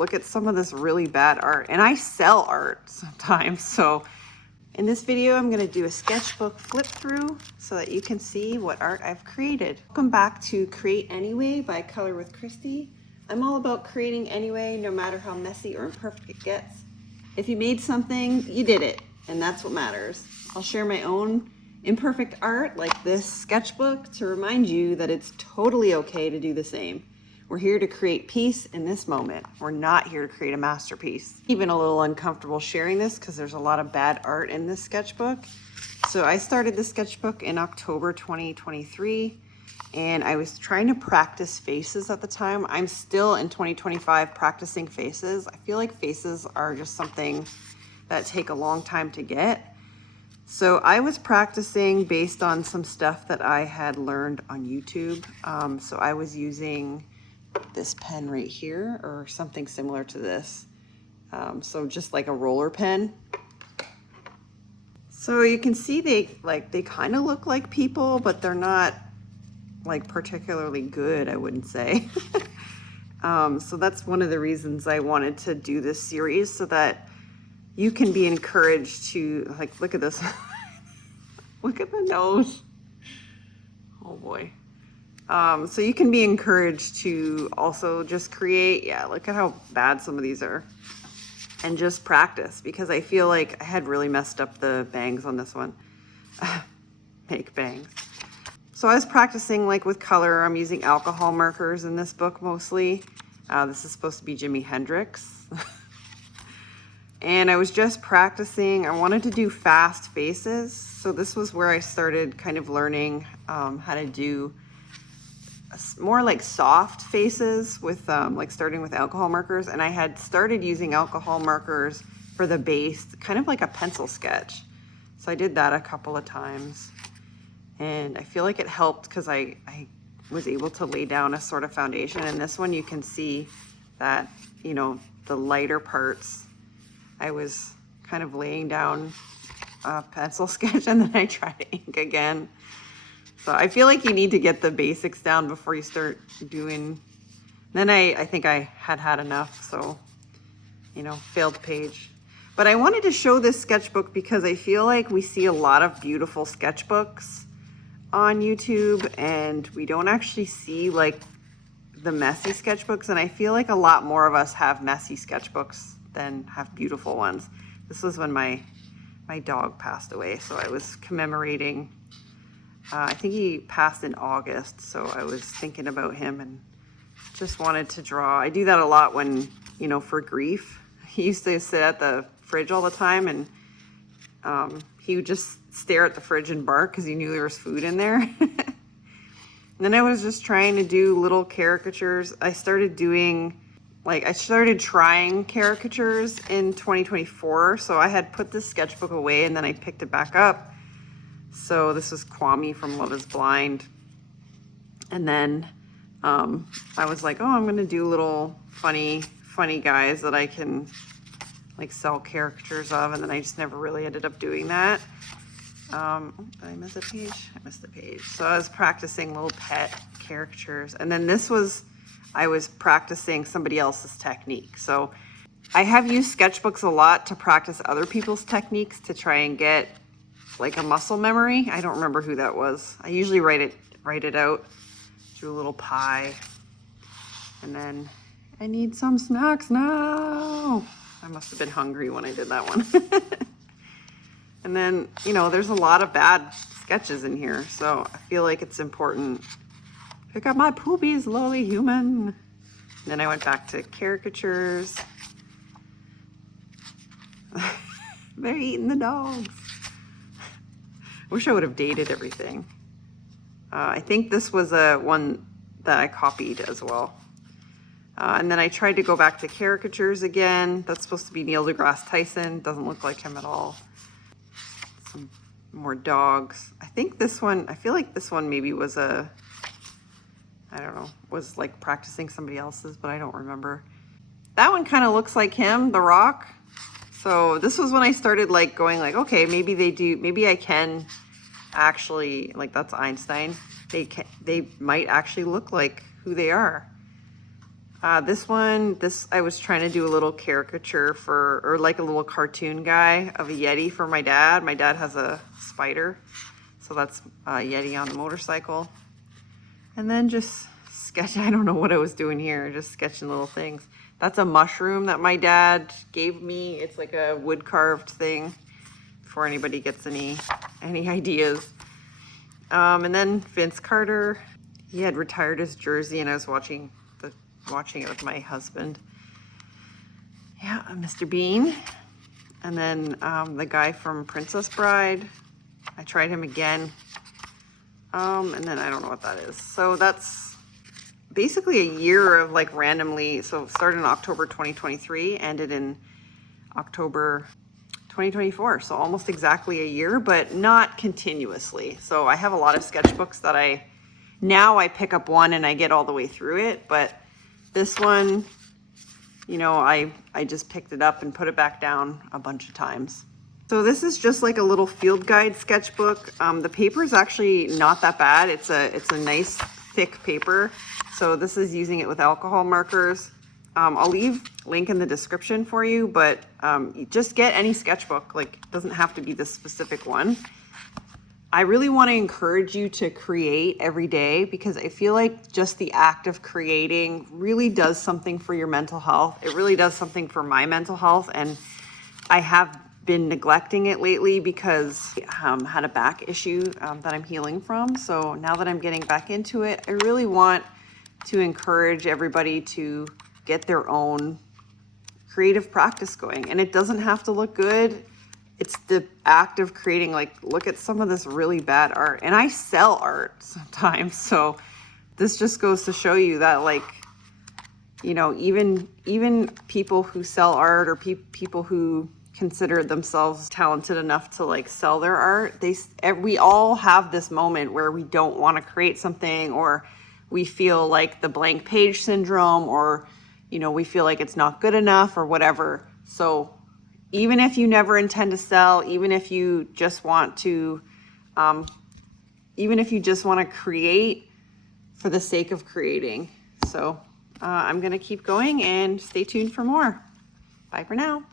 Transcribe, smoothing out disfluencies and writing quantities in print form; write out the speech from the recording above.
Look at some of this really bad art, and I sell art sometimes. So in this video, I'm gonna do a sketchbook flip through so that you can see what art I've created. Welcome back to Create Anyway by Color with Christy. I'm all about creating anyway, no matter how messy or imperfect it gets. If you made something, you did it, and that's what matters. I'll share my own imperfect art like this sketchbook to remind you that it's totally okay to do the same. We're here to create peace in this moment. We're not here to create a masterpiece. Even a little uncomfortable sharing this because there's a lot of bad art in this sketchbook. So I started the sketchbook in October 2023, and I was trying to practice faces at the time. I'm still in 2025 practicing faces. I feel like faces are just something that take a long time to get. So I was practicing based on some stuff that I had learned on YouTube. So I was using this pen right here or something similar to this. So just like a roller pen. So you can see they kind of look like people, but they're not like particularly good, I wouldn't say. So that's one of the reasons I wanted to do this series, so that you can be encouraged to, like, look at this. Look at the nose. Oh boy. So you can be encouraged to also just create, yeah, look at how bad some of these are, and just practice, because I feel like I had really messed up the bangs on this one. Make bangs. So I was practicing like with color. I'm using alcohol markers in this book mostly. This is supposed to be Jimi Hendrix. And I was just practicing. I wanted to do fast faces. So this was where I started kind of learning how to do more like soft faces with like starting with alcohol markers. And I had started using alcohol markers for the base, kind of like a pencil sketch. So I did that a couple of times. And I feel like it helped because I was able to lay down a sort of foundation. And this one you can see that, you know, the lighter parts, I was kind of laying down a pencil sketch, and then I tried to ink again. So I feel like you need to get the basics down before you start doing. Then I think I had enough, so, you know, failed page. But I wanted to show this sketchbook because I feel like we see a lot of beautiful sketchbooks on YouTube, and we don't actually see like the messy sketchbooks. And I feel like a lot more of us have messy sketchbooks than have beautiful ones. This was when my dog passed away, so I was commemorating. I think he passed in August, so I was thinking about him and just wanted to draw. I do that a lot when, you know, for grief. He used to sit at the fridge all the time, and he would just stare at the fridge and bark because he knew there was food in there. And then I was just trying to do little caricatures. I started trying caricatures in 2024. So I had put this sketchbook away, and then I picked it back up. So this was Kwame from Love is Blind. And then I was like, oh, I'm gonna do little funny guys that I can like sell caricatures of. And then I just never really ended up doing that. Did I miss a page? I missed a page. So I was practicing little pet caricatures. And then I was practicing somebody else's technique. So I have used sketchbooks a lot to practice other people's techniques to try and get like a muscle memory. I don't remember who that was. I usually write it out. Do a little pie. And then I need some snacks now. I must have been hungry when I did that one. And then, you know, there's a lot of bad sketches in here. So I feel like it's important. Pick up my poopies, lowly human. And then I went back to caricatures. They're eating the dogs. Wish I would have dated everything. I think this was one that I copied as well. And then I tried to go back to caricatures again. That's supposed to be Neil deGrasse Tyson. Doesn't look like him at all. Some more dogs. I feel like this one maybe was was like practicing somebody else's, but I don't remember. That one kind of looks like him, The Rock. So this was when I started like going like, okay, maybe I can actually, like, that's Einstein. They might actually look like who they are. This one, I was trying to do a little caricature or like a little cartoon guy of a Yeti for my dad. My dad has a spider, so that's a Yeti on the motorcycle. And then just sketch, I don't know what I was doing here, just sketching little things. That's a mushroom that my dad gave me. It's like a wood carved thing, before anybody gets any ideas. And then Vince Carter, he had retired his jersey and I was watching it with my husband. Yeah, Mr. Bean. And then the guy from Princess Bride, I tried him again. And then I don't know what that is. So that's basically a year of like randomly, so it started in October 2023, ended in October 2024. So almost exactly a year, but not continuously. So I have a lot of sketchbooks that now I pick up one and I get all the way through it, but this one, you know, I just picked it up and put it back down a bunch of times. So this is just like a little field guide sketchbook. The paper is actually not that bad. It's a nice thick paper. So this is using it with alcohol markers. I'll leave link in the description for you, but just get any sketchbook. Like, it doesn't have to be this specific one. I really want to encourage you to create every day, because I feel like just the act of creating really does something for your mental health. It really does something for my mental health, and I have been neglecting it lately because I had a back issue that I'm healing from. So now that I'm getting back into it, I really want to encourage everybody to get their own creative practice going. And it doesn't have to look good. It's the act of creating. Like, look at some of this really bad art. And I sell art sometimes. So this just goes to show you that, like, you know, even people who sell art, or people who consider themselves talented enough to like sell their art, we all have this moment where we don't want to create something, or we feel like the blank page syndrome, or, you know, we feel like it's not good enough or whatever. So even if you never intend to sell, even if you just want to create for the sake of creating. So I'm going to keep going, and stay tuned for more. Bye for now.